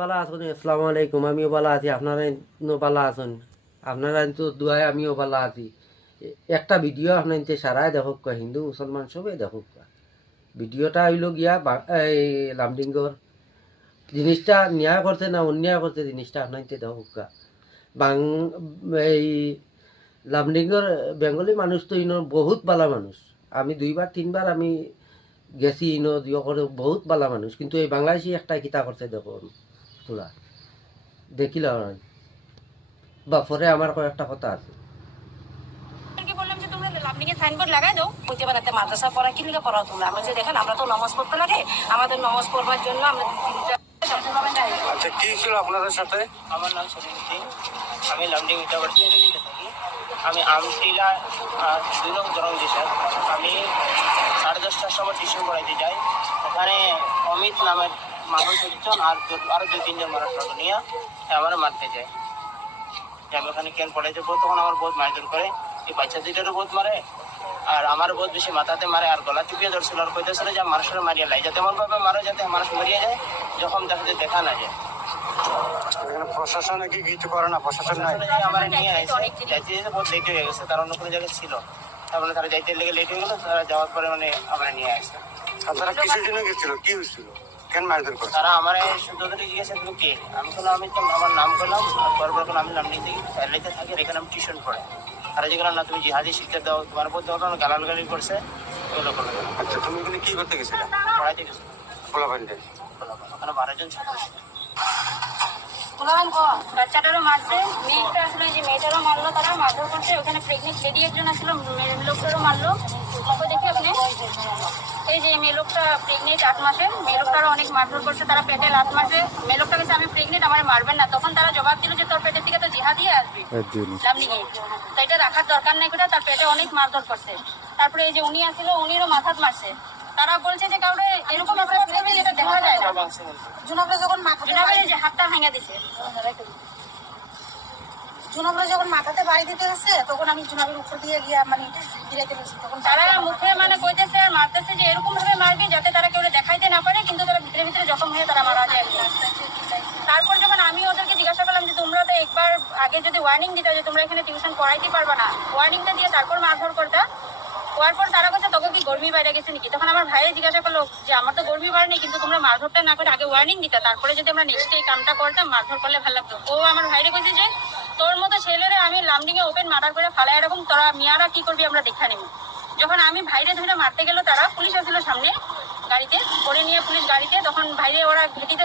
বালা আছেন? আসসালামু আলাইকুম, আমিও বালা আছি। আপনারা বালা আছেন? আপনারা তো দুয়ায় আমিও বালা আছি। একটা ভিডিও আপনার সারাই দেখুক হিন্দু মুসলমান সবে দেখুক। ভিডিওটা হইল গিয়া এই লামডিঙ্গর। জিনিসটা ন্যায় করছে না অন্যায় করছে জিনিসটা আপনার দেখুক। বাং এই লামডিঙ্গর বেঙ্গলি মানুষ তো ইনো বহুত বালা মানুষ। আমি দুইবার, তিনবার আমি গেছি ইনো করে বহুত বালা মানুষ কিন্তু এই বাংলাদেশি একটা কিতা করছে দেখো তোরা দেখিল বা পরে আমার কয়েকটা কথা আছে। কি বললাম যে তোমরা লাভলিকে সাইনবোর্ড লাগাই দাও। মাদ্রাসা পড়া কি লিখে পড়াও তোমরা? আমরা যে দেখেন আমরা তো নমাজ পড়তে লাগে। আমাদের নমাজ পড়বার জন্য আমরা আচ্ছা কি ছিল আপনাদের সাথে? আমার নাম সলিমুদ্দিন আমি লামডিং ইটাবাড়ি আমি আমটিলা দুই নং দরং দেশের আমি সাড়ে দশটার সময় টিউশন পড়াইতে যাই। ওখানে অমিত নামের মানুষ একজন আর আরও দু- তিনজন মানুষ নিয়ে আমার মারতে যায়। যে আমি ওখানে কেন পড়াইতে যাব? তখন আমার বহুত মারধর করে। এই বাচ্চা দুইটারও বহুত মারে। আর আমার বহুত বেশি মাথাতে মারে। আর গলা টিপিয়ে ধরছিল, আর কইতেছিল যে মানুষের মারিয়া লাই। যাতে এমন ভাবে মারো যাতে মানুষ মরিয়া যায়, যখন দেখা যায় দেখা না যায়। এখানে প্রশাসনে কি কিছু করে না প্রশাসন নাই। আমার নিয়ে আসে যাইতে যেতে বহুত লেট হয়ে গেছে তারা অন্য কোনো জায়গায় ছিল। তারপরে তারা যাইতে লেগে লেট হয়ে গেল তারা যাওয়ার পরে মানে আমরা নিয়ে আসে। আপনারা কিসের জন্য গেছিল কি হয়েছিল? কেন মারধর করে তারা আমার ধরে জিজ্ঞাসা করল কে? আমি কোনো আমি তো আমার নাম করলাম পরপর কোনো আমি নাম নিতে ফ্যামিলিতে থাকি আর এখানে আমি টিউশন পড়াই। তারা যেগুলো না তুমি জিহাদি শিক্ষা দাও তোমার উপর দেওয়া গালাল গালি করছে। এগুলো করল। আচ্ছা তুমি এখানে কি করতে গেছিলে? পড়াইতে গেছে। খোলা পান্ডে ওখানে বারো জন ছাত্র ছিল। বাচ্চাটারও মারছে মেয়েটা আসলে যে মেয়েটারও মারলো তারা মারধর করছে ওখানে প্রেগনেন্ট লেডি একজন আসলো লোকটারও মারলো। ওকে দেখি আপনি এই যে মেয়ে লোকটা প্রেগনেন্ট আট মাসে মেয়ে লোকটারও অনেক মারধর করছে তারা পেটে লাত মারছে। মেয়ে লোকটা কাছে আমি প্রেগনেন্ট আমার মারবেন না। তখন তারা জবাব দিল যে তোর পেটের দিকে তো জিহা দিয়ে আসবে তো এটা রাখার দরকার নেই করে তার পেটে অনেক মারধর করছে। তারপরে এই যে উনি আসছিল উনিরও মাথাত মারছে। তারা বলছে যে কাউরে এরকম অপরাধ করবে যেটা দেখা যায় না। জুনাবরা যখন জুনাবরে যে হাতটা ভেঙে দিছে। জুনবরা যখন মাথাতে বাড়ি দিতে হচ্ছে তখন আমি জুনবের উপর দিয়ে গিয়া মানে ফিরাইতে গেছি তখন তারা মুখে মানে কইতেছে আর মারতেছে যে এরকম ভাবে মারবি যাতে তারা কেউ দেখাইতে না পারে কিন্তু তারা ভিতরে ভিতরে জখম হয়ে তারা মারা যায়। তারপর যখন আমি ওদেরকে জিজ্ঞাসা করলাম যে তোমরা তো একবার আগে যদি ওয়ার্নিং দিতে যে তোমরা এখানে টিউশন পড়াইতে পারবে না। ওয়ার্নিংটা দিয়ে তারপর মারধর করতা। হওয়ার পর তারা কাছে তোকে কি গরমি বাইরে গেছে নাকি? তখন আমার ভাইয়ে জিজ্ঞাসা করল যে, আমার তো গরমি বাড়েনি কিন্তু তোমরা মারধরটা না করে আগে ওয়ার্নিং দিতে, তারপরে যদি আমরা নেক্সট এই কামটা করতাম, মারধর করলে ভালো লাগতো। ও আমার ভাইরে কইছে যে, তোর মতো ছেলেরে আমি লামডিং এ ওপেন মার্ডার করে ফালাই এরকম তোরা মিয়ারা কি করবি আমরা দেখা নেব। যখন আমি ভাইরে ধরে মারতে গেল তারা, পুলিশ আসছিল সামনে গাড়িতে, করে নিয়ে পুলিশ গাড়িতে, তখন ভাইরে ওরা ঘেটিতে